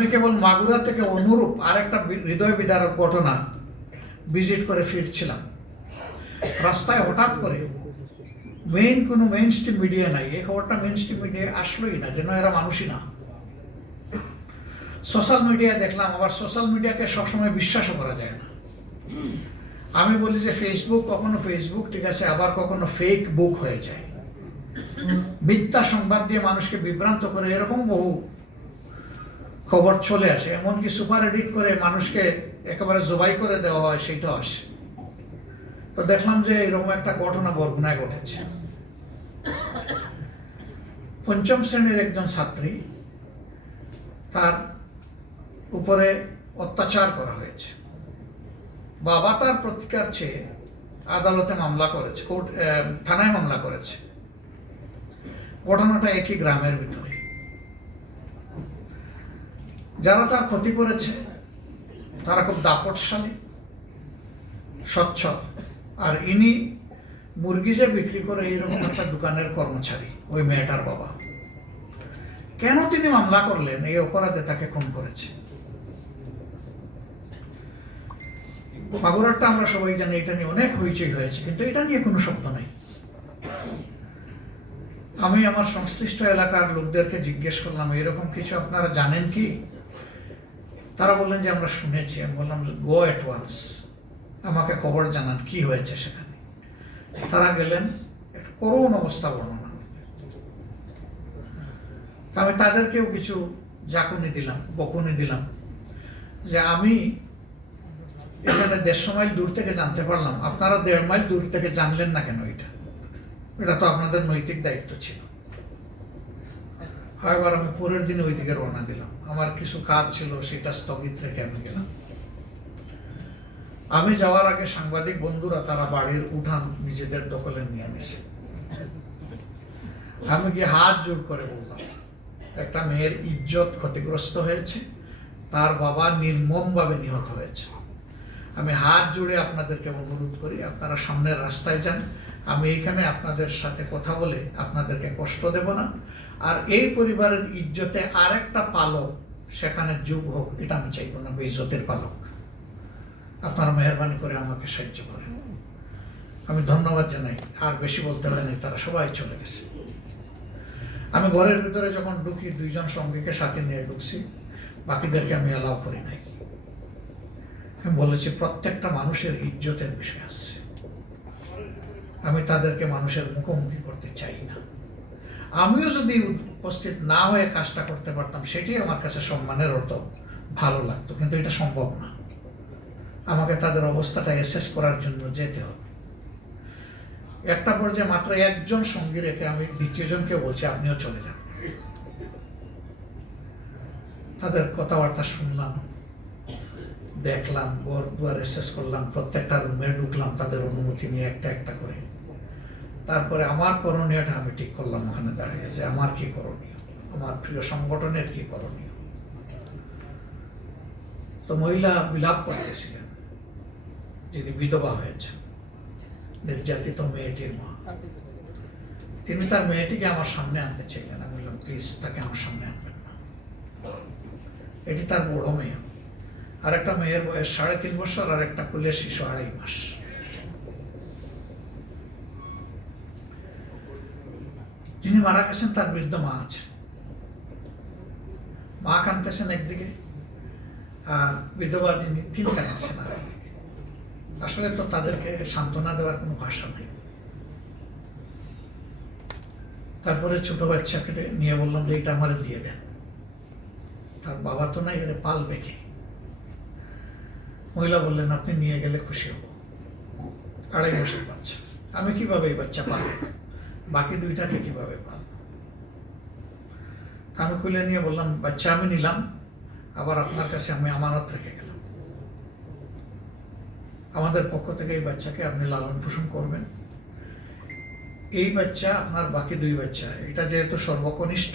আমি কেবল মাগুরা থেকে অনুরূপ আরেকটা বি- হৃদয় বিদারক ঘটনা ভিজিট করে ফিরছিলাম। রাস্তায় হঠাৎ করে মেইন কোনো মেইন স্ট্রিম মিডিয়া নাই। এই খবরটা মেইন স্ট্রিম মিডিয়ায় আসলোই না, যেন এরা মানুষই না। সোশ্যাল মিডিয়ায় দেখলাম, আবার সোশ্যাল মিডিয়াকে সবসময় বিশ্বাসও করা যায় না। আমি বলি যে ফেসবুক কখনো ফেসবুক ঠিক আছে, আবার কখনো ফেক বুক হয়ে যায়। মিথ্যা সংবাদ দিয়ে মানুষকে বিভ্রান্ত করে, এরকম বহু খবর চলে আসে, এমনকি সুপার এডিট করে মানুষকে একেবারে জবাই করে দেওয়া হয় সেটাও আসে। তো দেখলাম যে এরকম একটা ঘটনা বরগুনায় ঘটেছে। পঞ্চম শ্রেণির একজন ছাত্রী তার উপরে অত্যাচার করা হয়েছে। বাবা তার প্রতিকার চেয়ে আদালতে মামলা করেছে, কোর্ট থানায় মামলা করেছে। ঘটনাটা একই গ্রামের ভিতরে। যারা তার ক্ষতি করেছে। তারা খুব দাপটশালী, স্বচ্ছ। আর ইনি মুরগি যে বিক্রি করে এইরকম একটা দোকানের কর্মচারী, ওই মেয়েটার বাবা। কেন তিনি মামলা করলেন? এই অপরাধে তাকে খুন করেছে। মাগুরারটা আমরা সবাই জানি এটা নিয়ে অনেক হইচই হয়েছে, কিন্তু এটা নিয়ে কোনো শব্দ নাই। আমি আমার সংশ্লিষ্ট এলাকার লোকদেরকে জিজ্ঞেস করলাম, এরকম কিছু আপনারা জানেন কি? তারা বললেন যে আমরা শুনেছি। আমি বললাম গো এট ওয়ান্স আমাকে খবর জানান, কি হয়েছে সেখানে। তারা গেলেন, একটা করুণ অবস্থা বর্ণনা আমি তাদেরকেও কিছু জাকুনি দিলাম, বকুনি দিলাম, যে আমি এখানে দেড়শো মাইল দূর থেকে জানতে পারলাম। আপনারা দেড় মাইল দূর থেকে জানলেন না কেন এটা? এটা তো আপনাদের নৈতিক দায়িত্ব ছিল। হয় এবার আমি পরের দিন ওই দিকে রওনা দিলাম। আমার কিছু কাজ ছিল, সেটা স্থগিত রেখে আমি গেলাম। আমি যাওয়ার আগে সাংবাদিক বন্ধুরা তারা বাড়ির উঠান নিজেদের দখলে নিয়ে নিছে। আমি গিয়ে হাত জোর করে বললাম, একটা মেয়ের ইজ্জত ক্ষতিগ্রস্ত হয়েছে, তার বাবা নির্মমভাবে নিহত হয়েছে। আমি হাত জুড়ে আপনাদেরকে অনুরোধ করি, আপনারা সামনের রাস্তায় যান। আমি এখানে আপনাদের সাথে কথা বলে আপনাদেরকে কষ্ট দেব না। আর এই পরিবারের ইজ্জতে আরেকটা পালক সেখানে যুগ হোক, এটা আমি চাইব না, বেইজ্জতের পালক। আপনারা মেহরবানি করে আমাকে সাহায্য করেন। আমি ধন্যবাদ জানাই, আর বেশি বলতে পারিনি তারা সবাই চলে গেছে। আমি ঘরের ভিতরে যখন ঢুকি, দুইজন সঙ্গীকে সাথে নিয়ে ঢুকছি, বাকিদেরকে আমি অ্যালাউ করি নাই। আমি বলেছি, প্রত্যেকটা মানুষের ইজ্জতের বিষয় আছে। আমি তাদেরকে মানুষের মুখোমুখি করতে চাই না। আমিও যদি উপস্থিত না হয়ে কাজটা করতে পারতাম সেটি আমার কাছে সম্মানের অর্থ। ভালো লাগতো, কিন্তু এটা সম্ভব না। আমাকে তাদের অবস্থাটা অ্যাসেস করার জন্য যেতে হবে। একটা পর্যায়ে মাত্র একজন সঙ্গী রেখে আমি দ্বিতীয় জনকে বলছি, আপনিও চলে যান। তাদের কথাবার্তা শুনলাম, দেখলাম, ঘর দুয়ার শেষ করলাম, প্রত্যেকটা রুমে ঢুকলাম, তাদের অনুমতি নিয়ে একটা একটা করে। তারপরে আমার করণীয়টা আমি ঠিক করলাম, ওখানে দাঁড়িয়ে যে আমার কি করণীয়? আমার প্রিয় সংগঠনের কি করণীয়? তো মহিলা বিলাপ করতেছিলেন যিনি বিধবা হয়েছে নির্যাতিত মেয়েটির মা। তিনি তার মেয়েটিকে আমার সামনে আনতে চাইলেন। আমি বললাম, প্লিজ, তাকে আমার সামনে আনবেন না। এটি তার বড় মেয়ে। আর একটা মেয়ের বয়স সাড়ে তিন বছর আর একটা কুলের শিশু আড়াই মাস। যিনি মারা গেছেন, তার বৃদ্ধ মা আছে। মা কানতেছেন একদিকে, আর বিধবা যিনি, তিনি কানতেছেন আর একদিকে আসলে তো তাদেরকে সান্ত্বনা দেওয়ার কোনো ভাষা নেই। তারপরে ছোট বাচ্চাকে নিয়ে বললাম যে, এটা আমারে দিয়ে দেন। তার বাবা তো নাই, এর পাল বেঁকে। মহিলা বললেন, আপনি নিয়ে গেলে খুশি হব। আড়াই মাসের বাচ্চা। আমি কীভাবে এই বাচ্চা পালব? বাকি দুইটাকে কীভাবে পালব আমি খুলে নিয়ে বললাম, বাচ্চা, আমি নিলাম, আবার আপনার কাছে আমি আমানত রেখে গেলাম। আমাদের পক্ষ থেকে এই বাচ্চাকে আপনি লালন পোষণ করবেন। এই বাচ্চা, আপনার বাকি দুই বাচ্চা, এটা যেহেতু সর্বকনিষ্ঠ,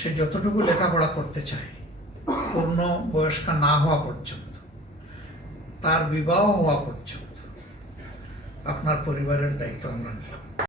সে যতটুকু লেখাপড়া করতে চায়, পূর্ণ বয়স্কা না হওয়া পর্যন্ত, তার বিবাহ হওয়া পর্যন্ত, আপনার পরিবারের দায়িত্ব আমরা নিই